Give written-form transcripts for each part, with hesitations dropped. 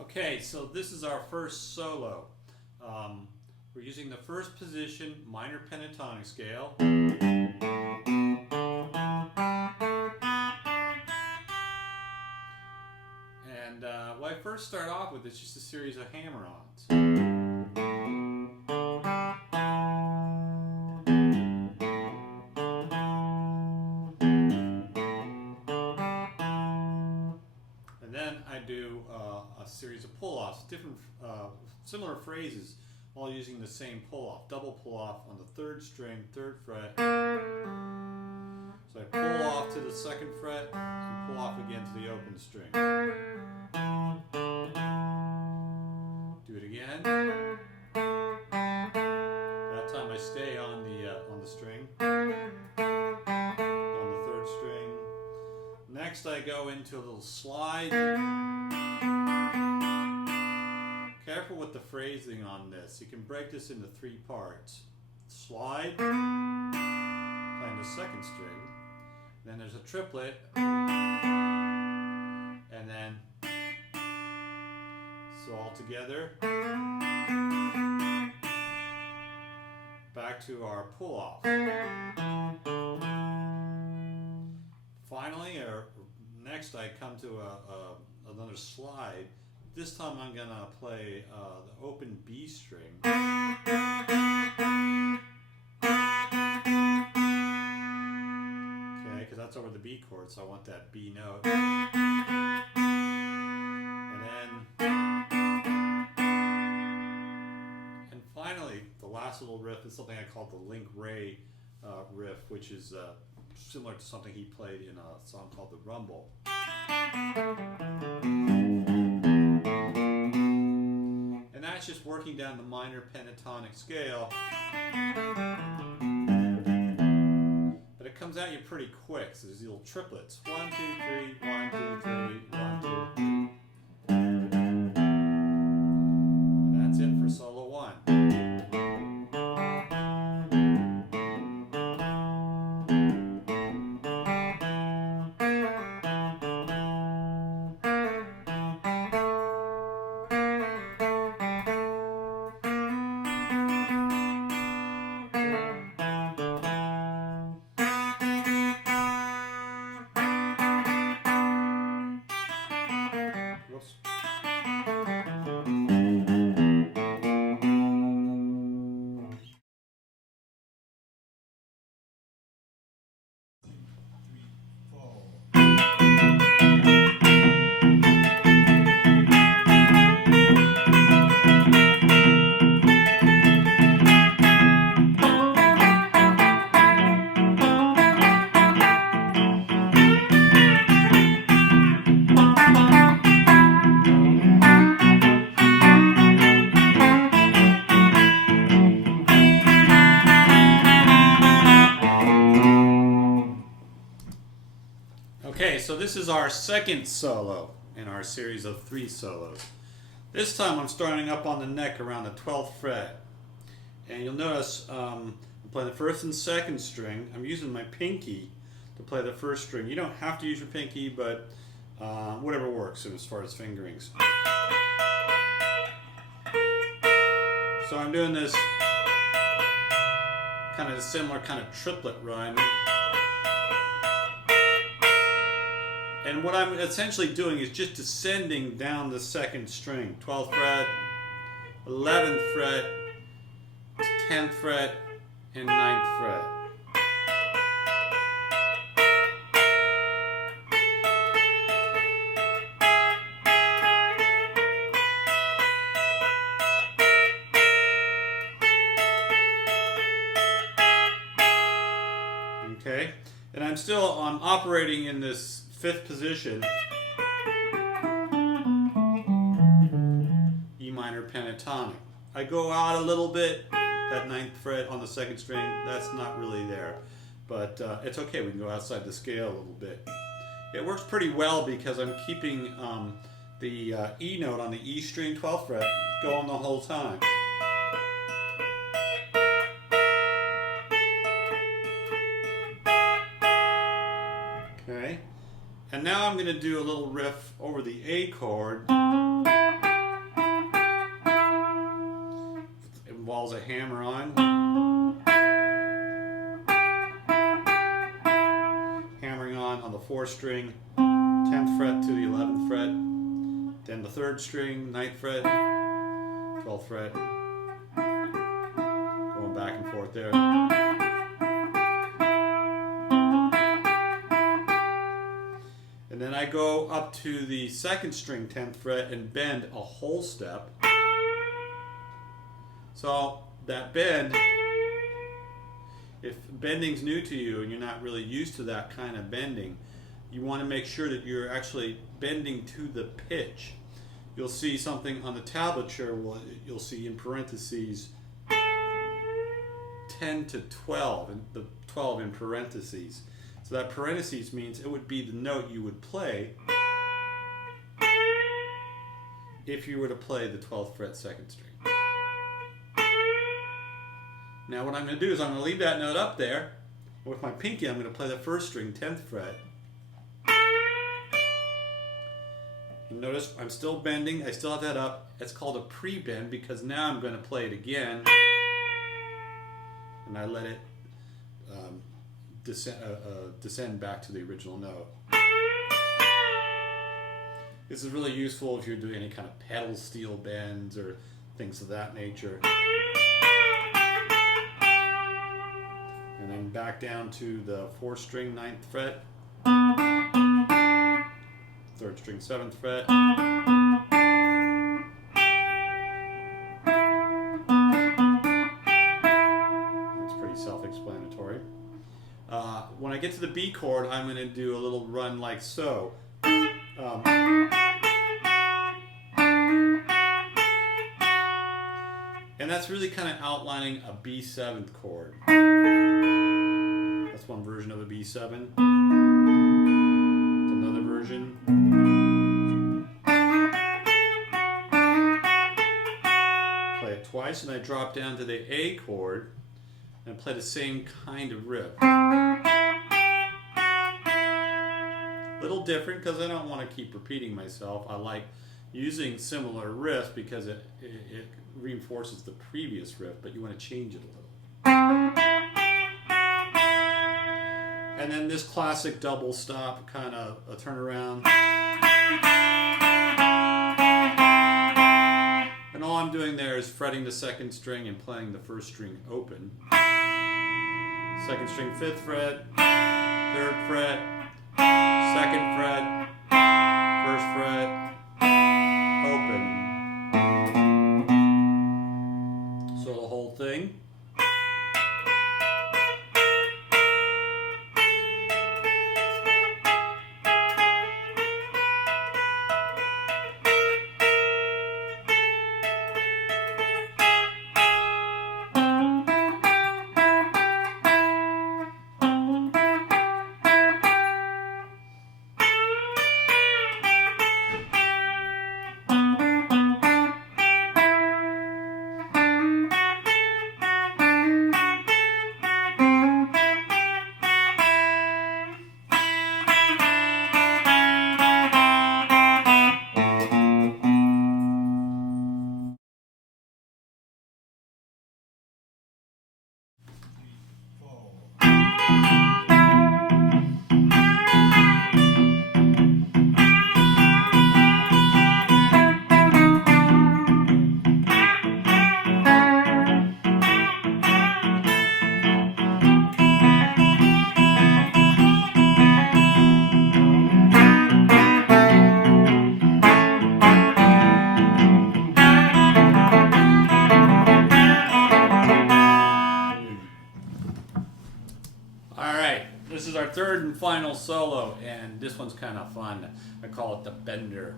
Okay, so this is our first solo. We're using the first position minor pentatonic scale. And what I first start off with is just a series of hammer-ons. And then I do a series of pull-offs, different, similar phrases, all using the same pull-off. Double pull-off on the third string, third fret. So I pull off to the second fret and pull off again to the open string. Do it again. That time I stay on the string, on the third string. Next I go into a little slide. Careful with the phrasing on this. You can break this into three parts. Slide, playing the second string. Then there's a triplet. And then, so all together. Back to our pull-off. Finally, next I come to another slide. This time I'm going to play the open B string. Okay, because that's over the B chord, so I want that B note. And finally, the last little riff is something I call the Link Ray riff, which is similar to something he played in a song called The Rumble. And that's just working down the minor pentatonic scale. But it comes at you pretty quick, so there's these little triplets. 1, 2, 3, 1, 2, 3, 1, 2, 3. And that's it for solo 1. Whoops. Okay, so this is our second solo in our series of 3 solos. This time I'm starting up on the neck around the 12th fret. And you'll notice I'm playing the first and second string. I'm using my pinky to play the first string. You don't have to use your pinky, but whatever works as far as fingerings. So I'm doing this kind of a similar kind of triplet run. And what I'm essentially doing is just descending down the second string. 12th fret, 11th fret, 10th fret, and 9th fret. Okay, and I'm operating in this 5th position. pentatonic. I go out a little bit, that 9th fret on the 2nd string, that's not really there. But it's okay, we can go outside the scale a little bit. It works pretty well because I'm keeping the E note on the E string 12th fret going the whole time. Okay, and now I'm going to do a little riff over the A chord. It involves a hammer on. Hammering on the 4th string, 10th fret to the 11th fret, then the 3rd string, 9th fret, 12th fret, going back and forth there. And then I go up to the 2nd string, 10th fret, and bend a whole step. So that bend, if bending's new to you and you're not really used to that kind of bending, you want to make sure that you're actually bending to the pitch. You'll see something on the tablature, you'll see in parentheses 10 to 12, and the 12 in parentheses. So that parentheses means it would be the note you would play if you were to play the 12th fret 2nd string. Now what I'm going to do is I'm going to leave that note up there. With my pinky I'm going to play the 1st string, 10th fret. And notice I'm still bending, I still have that up. It's called a pre-bend because now I'm going to play it again. And I let it descend back to the original note. This is really useful if you're doing any kind of pedal steel bends or things of that nature. And then back down to the 4th string, 9th fret, 3rd string, 7th fret. It's pretty self-explanatory. When I get to the B chord, I'm going to do a little run like so. And that's really kind of outlining a B7 chord. That's one version of a B7. Another version. Play it twice and I drop down to the A chord and play the same kind of riff. A little different because I don't want to keep repeating myself. I like using similar riffs because it reinforces the previous riff, but you want to change it a little. And then this classic double stop, kind of a turnaround. And all I'm doing there is fretting the 2nd string and playing the 1st string open. 2nd string, 5th fret, 3rd fret, 2nd fret, 1st fret, open. So the whole thing. This is our 3rd and final solo, and this one's kind of fun. I call it the bender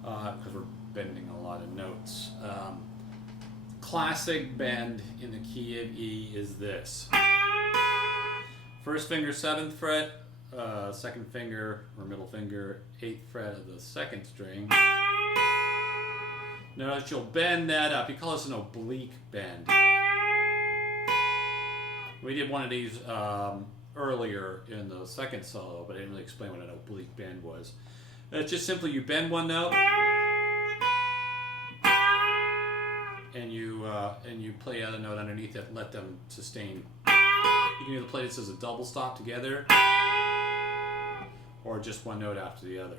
because we're bending a lot of notes. classic bend in the key of E is this. First finger 7th fret, second finger or middle finger 8th fret of the 2nd string. Notice you'll bend that up. You call this an oblique bend. We did one of these earlier in the 2nd solo, but I didn't really explain what an oblique bend was. It's just simply you bend one note and you play the other note underneath it and let them sustain. You can either play this as a double stop together or just one note after the other.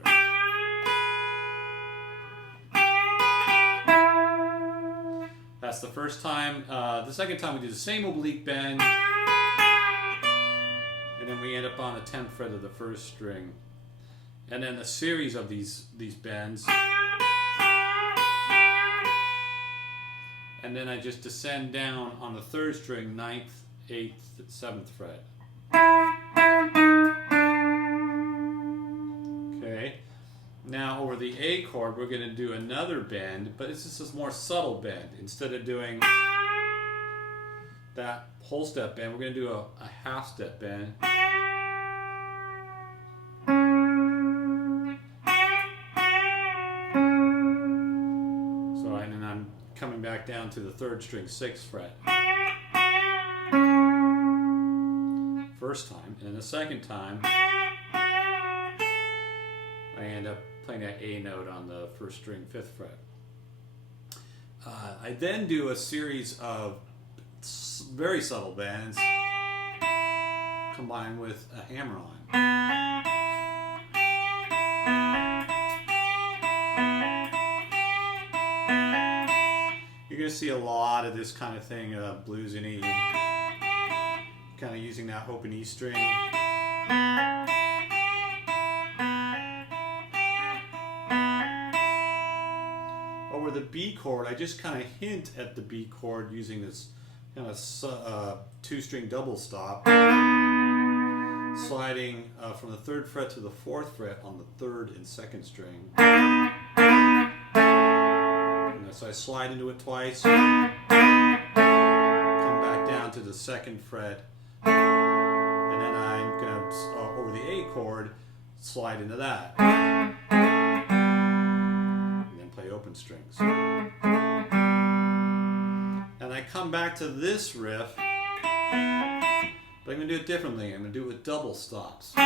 That's the first time. The second time we do the same oblique bend, and then we end up on the 10th fret of the 1st string. And then a series of these bends. And then I just descend down on the 3rd string, 9th, 8th, 7th fret. Okay. Now over the A chord, we're going to do another bend, but it's just a more subtle bend. Instead of doing that whole step bend, we're going to do a half step bend. So and then I'm coming back down to the 3rd string, 6th fret. First time, and then the second time I end up playing that A note on the 1st string, 5th fret. I then do a series of very subtle bends combined with a hammer-on. You're going to see a lot of this kind of thing, blues in E, kind of using that open E string. Over the B chord, I just kind of hint at the B chord using this kind of 2-string double stop, sliding from the 3rd fret to the 4th fret on the 3rd and 2nd string. And so I slide into it twice, come back down to the 2nd fret, and then I'm going to, over the A chord, slide into that. Open strings. And I come back to this riff, but I'm going to do it differently. I'm going to do it with double stops. So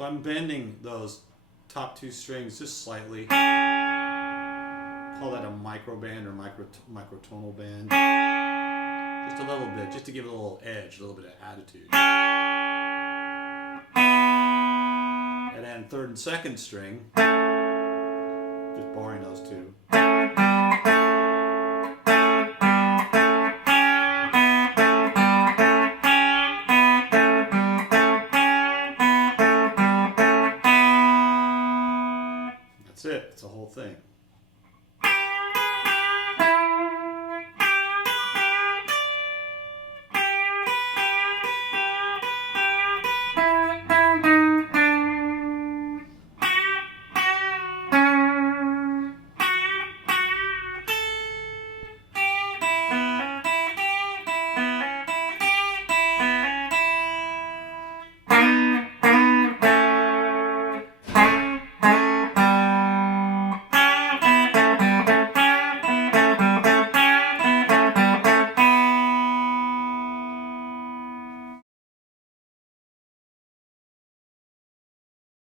I'm bending those top 2 strings just slightly. Call that a micro band or microtonal band. Just a little bit, just to give it a little edge, a little bit of attitude. And then 3rd and 2nd string, just borrowing those 2. That's it, it's the whole thing.